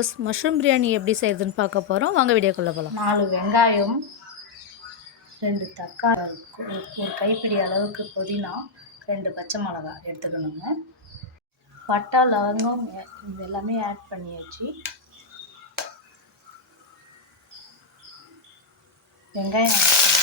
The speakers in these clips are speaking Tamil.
வியூவர்ஸ், மஷ்ரூம் பிரியாணி எப்படி செய்யறதுன்னு பார்க்க போகிறோம். வாங்க வீடியோக்குள்ளே போகலாம். 4 வெங்காயம், 2 தக்காளி, ஒரு கைப்பிடி அளவுக்கு புதினா, 2 பச்சை மிளகாய் எடுத்துக்கணுங்க. பட்டை, லவங்கம் இது எல்லாமே ஆட் பண்ணியாச்சு. வெங்காயம் ஆட் பண்ணுங்க.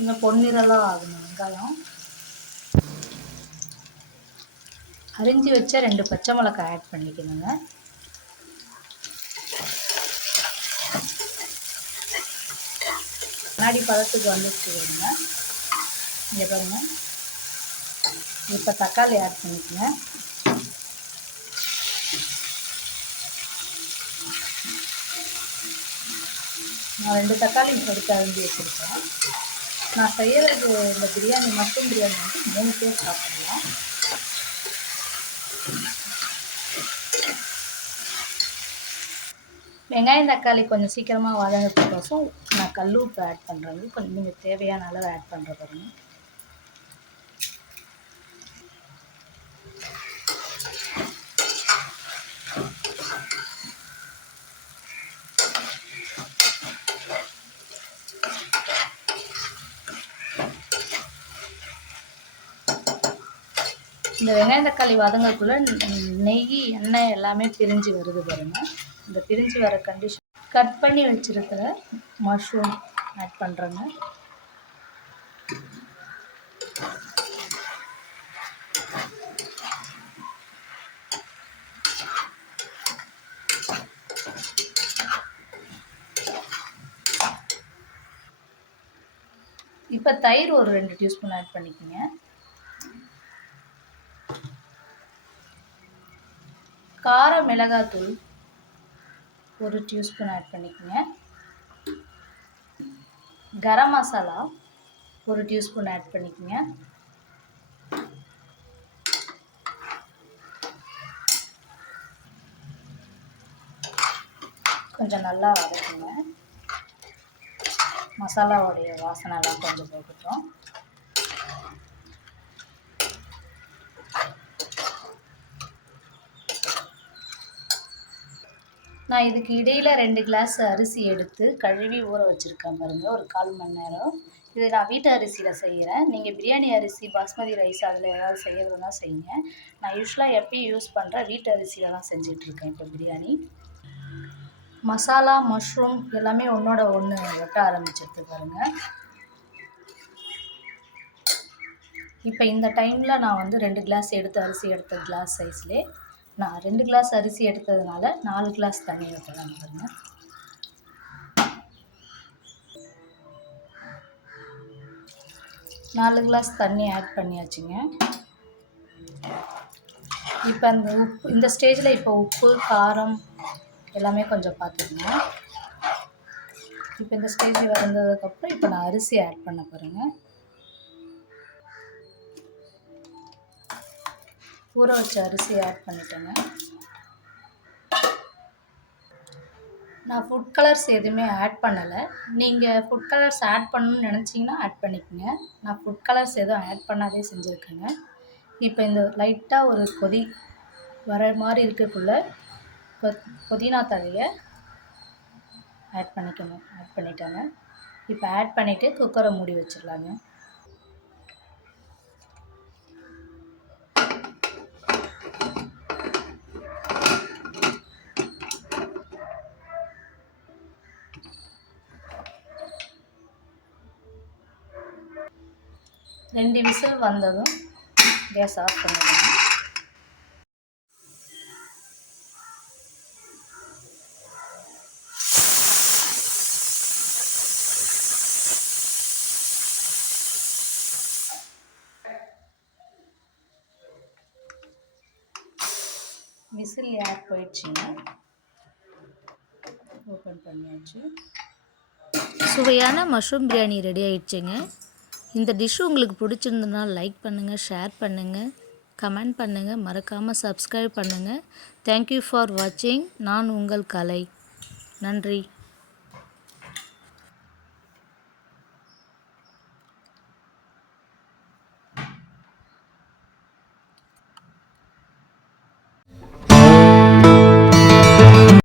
கொஞ்சம் பொன்னிறலாம் ஆகணும் வெங்காயம். அரிஞ்சு வச்ச 2 பச்சை மிளகாய் ஆட் பண்ணிக்கணுங்க. கண்ணாடி பதத்துக்கு வந்துட்டு வருங்க. இங்கே பாருங்க. இப்போ தக்காளி ஆட் பண்ணிக்கங்க. நான் 2 தக்காளி எடுத்து அரிஞ்சு வச்சுருக்கேன். நான் செய்கிறது இந்த பிரியாணி, மஷ்ரூம் பிரியாணி வந்து 3 பேர் சாப்பிடலாம். வெங்காயம் தக்காளி கொஞ்சம் சீக்கிரமாக வதங்கிறதுக்கோசம் நான் கல் உப்பு ஆட் பண்ணுறேங்க. கொஞ்சம் நீங்கள் தேவையான அளவு ஆட் பண்ணுற பாருங்க. இந்த வெங்காயம் தக்காளி வதங்கக்குள்ளே நெய், எண்ணெய் எல்லாமே பிரிஞ்சு வருது பாருங்க. இந்த பிரிஞ்சு வர கண்டிஷன் கட் பண்ணி வச்சுருக்கிற மஷ்ரூம் ஆட் பண்ணுறேங்க. இப்போ தயிர் ஒரு 2 டீஸ்பூன் ஆட் பண்ணிக்கோங்க. கார மிளகாத்தூள் 1 டீஸ்பூன் ஆட் பண்ணிக்கோங்க. கரம் மசாலா 1 டீஸ்பூன் ஆட் பண்ணிக்கோங்க. கொஞ்சம் நல்லா வதக்குங்க. மசாலாவுடைய வாசனைலாம் கொஞ்சம் போகட்டும். நான் இதுக்கு இடையில் 2 கிளாஸ் அரிசி எடுத்து கழுவி ஊற வச்சுருக்கேன் பாருங்கள், ஒரு 1/4 மணி நேரம். இது நான் வீட்டு அரிசியில் செய்கிறேன். நீங்கள் பிரியாணி அரிசி, பாஸ்மதி ரைஸ் அதில் ஏதாவது செய்கிறதுனா செய்யுங்க. நான் யூஸ்வலாக எப்பயும் யூஸ் பண்ணுற வீட்டு அரிசியில் தான் செஞ்சிட்ருக்கேன் இப்போ பிரியாணி. மசாலா, மஷ்ரூம் எல்லாமே ஒன்றோட ஒன்று ஒட்ட ஆரம்பிச்சிருக்கு பாருங்கள். இப்போ இந்த டைமில் நான் வந்து 2 கிளாஸ் அரிசி எடுத்த கிளாஸ் சைஸ்லேயே நான் 2 கிளாஸ் அரிசி எடுத்ததுனால 4 கிளாஸ் தண்ணி ஊற்றலாம் பாருங்க. நாலு கிளாஸ் தண்ணி ஆட் பண்ணியாச்சுங்க. இப்போ அந்த உப்பு இந்த ஸ்டேஜில் இப்போ உப்பு, காரம் எல்லாமே கொஞ்சம் பார்த்துக்கங்க. இப்போ இந்த ஸ்டேஜ் வந்ததுக்கப்புறம் இப்போ நான் அரிசி ஆட் பண்ண பாருங்க. ஊற வச்ச அரிசி ஆட் பண்ணிட்டேங்க. நான் ஃபுட் கலர்ஸ் எதுவுமே ஆட் பண்ணலை. நீங்கள் ஃபுட் கலர்ஸ் ஆட் பண்ணணும்னு நினச்சிங்கன்னா ஆட் பண்ணிக்கோங்க. நான் ஃபுட் கலர்ஸ் எதுவும் ஆட் பண்ணாதே செஞ்சுருக்கேங்க. இப்போ இந்த லைட்டாக ஒரு கொதி வர மாதிரி இருக்கக்குள்ள புதினா தழையை ஆட் பண்ணிட்டேங்க. இப்போ ஆட் பண்ணிவிட்டு குக்கரை மூடி வச்சிடலாங்க. ரெண்டு விசில் வந்ததும் கேஸ் ஆஃப் பண்ணிடுங்க. விசில் ஏர் போயிடுச்சுங்க. ஓப்பன் பண்ணியாச்சு. சுவையான மஷ்ரூம் பிரியாணி ரெடி ஆயிடுச்சுங்க. இந்த டிஷ் உங்களுக்கு பிடிச்சிருந்ததுன்னா லைக் பண்ணுங்கள், ஷேர் பண்ணுங்கள், கமெண்ட் பண்ணுங்கள், மறக்காமல் சப்ஸ்கிரைப் பண்ணுங்கள். தேங்க்யூ ஃபார் வாட்சிங். நான் உங்கள் கலை. நன்றி.